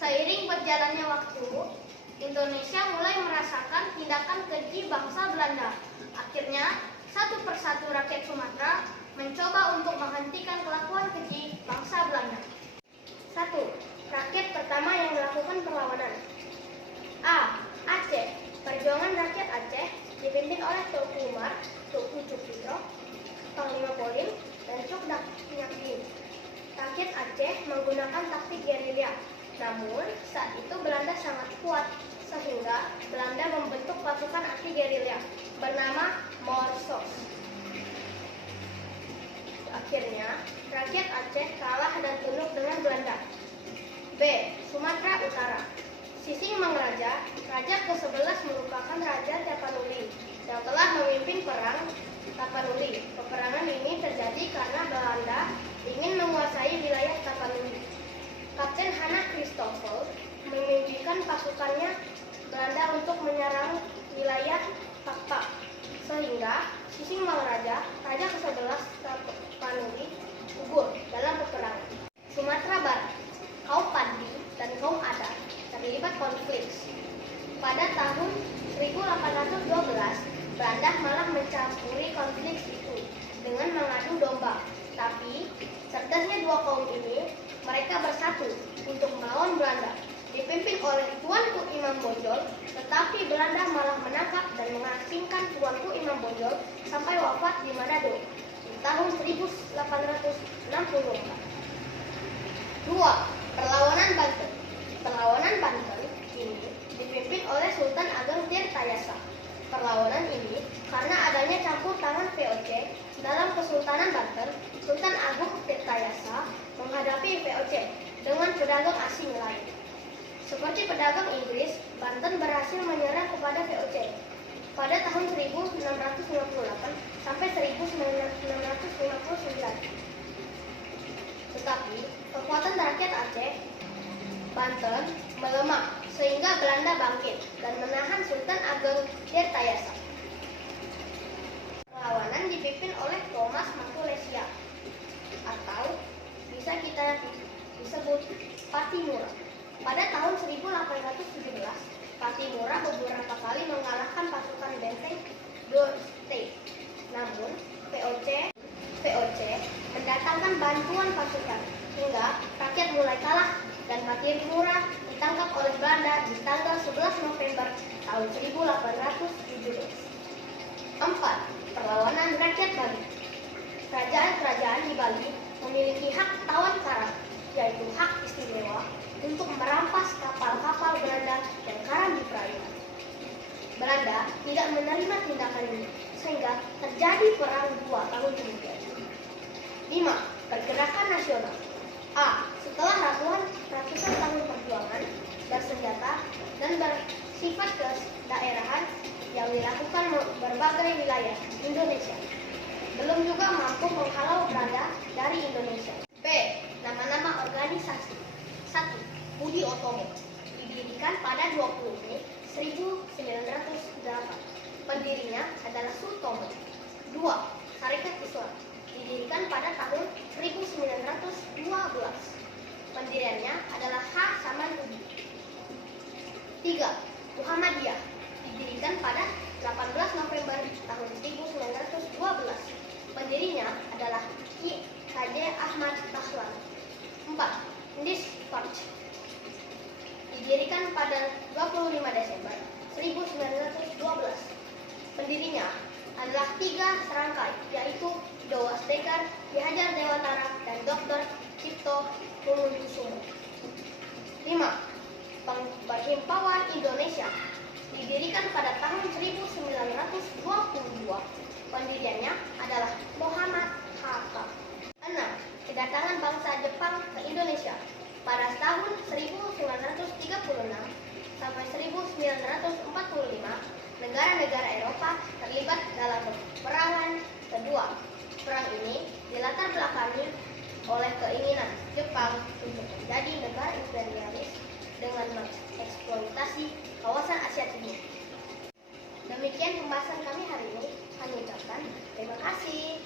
Seiring berjalannya waktu, Indonesia mulai merasakan tindakan keji bangsa Belanda. Akhirnya, satu persatu rakyat Sumatera mencoba untuk menghentikan kelakuan keji bangsa Belanda. 1. Rakyat pertama yang melakukan perlawanan. A. Aceh. Perjuangan rakyat Aceh dipimpin oleh Teuku Umar, Teuku Cukitro, Panglima Polim, dan Cokdak Nyakdin. Rakyat Aceh menggunakan taktik gerilya. Namun, saat itu Belanda sangat kuat, sehingga Belanda membentuk pasukan anti gerilya bernama Morsos. Akhirnya, rakyat Aceh kalah dan tunduk dengan Belanda. B. Sumatera Utara. Sising Mangraja, raja ke-11 merupakan Raja Tapanuli yang telah memimpin perang Tapanuli. Peperangan ini terjadi karena Belanda ingin menguasai wilayah Tapanuli. Kapten Hanna Christoffel memimpinkan pasukannya Belanda untuk menyerang wilayah Pakpak, sehingga Sising Mangraja, raja ke-11 Tapanuli, gugur dalam peperangan. Sumatera Barat, kaum Padi dan kaum Adat terlibat konflik. Pada tahun 1812, Belanda malah mencampuri konflik itu dengan mengadu domba. Tapi, cerdasnya dua kaum ini, mereka bersatu untuk melawan Belanda. Dipimpin oleh Tuanku Imam Bonjol, tetapi Belanda malah menangkap dan mengasingkan Tuanku Imam Bonjol sampai wafat di Manado di tahun 1864. 2. Perlawanan Banten. Perlawanan Banten ini dipimpin oleh Sultan Ageng Tirtayasa. Perlawanan ini karena adanya campur tangan VOC dalam Kesultanan Banten. Sultan Agung Tirtayasa menghadapi VOC dengan pedagang asing lain. Seperti pedagang Inggris, Banten berhasil menyerang kepada VOC pada tahun 1658 sampai 1659. Tetapi kekuatan rakyat Aceh Banten melemah sehingga Belanda bangkit dan menahan Sultan Ageng Tirtayasa. Perlawanan dipimpin oleh Thomas Matulesia atau bisa kita disebut Patimura. Pada tahun 1817, Patimura beberapa kali mengalahkan pasukan benteng Dorset. Namun, VOC mendatangkan bantuan pasukan hingga rakyat mulai kalah dan Patimura ditangkap oleh Belanda di tanggal 11 November tahun 1817. 4. Perlawanan rakyat Bali. Kerajaan-kerajaan di Bali memiliki hak tawar karam, yaitu hak istimewa untuk merampas kapal-kapal Belanda yang karam di perairan. Belanda tidak menerima tindakan ini, sehingga terjadi perang 2 tahun kemudian. 5. Pergerakan nasional. A. Setelah ratusan tahun perjuangan bersenjata dan bersifat kedaerahan yang dilakukan berbagai wilayah Indonesia, belum juga mampu menghalau Belanda dari Indonesia. B. Nama-nama organisasi. 1. Budi Otomo, didirikan pada 20 Mei 1908. Pendirinya adalah Sutomo. 2. Sarekat Islam, didirikan pada tahun 1912. Pendiriannya adalah H. Samanhudi. 3. Muhammadiyah, didirikan pada 18 November tahun 1912. Pendirinya adalah Ki Haji Ahmad Dahlan. 4. Nisfat, didirikan pada 25 Desember 1912. Pendirinya adalah 3 serangkai, yaitu Dowas Dekar, Ki Hajar Dewantara, dan Dr. Cipto Mangunkusumo. 5. Perhimpauan Indonesia, didirikan pada tahun 1922. Pendiriannya adalah Muhammad Hatta. 6. Kedatangan bangsa Jepang ke Indonesia. Pada tahun 1936 sampai 1945, negara-negara Eropa terlibat dalam peperangan kedua. Perang ini dilatar belakangi oleh keinginan Jepang untuk menjadi negara imperialis dengan mengeksploitasi kawasan Asia Timur. Demikian pembahasan kami hari ini. Kami ucapkan terima kasih.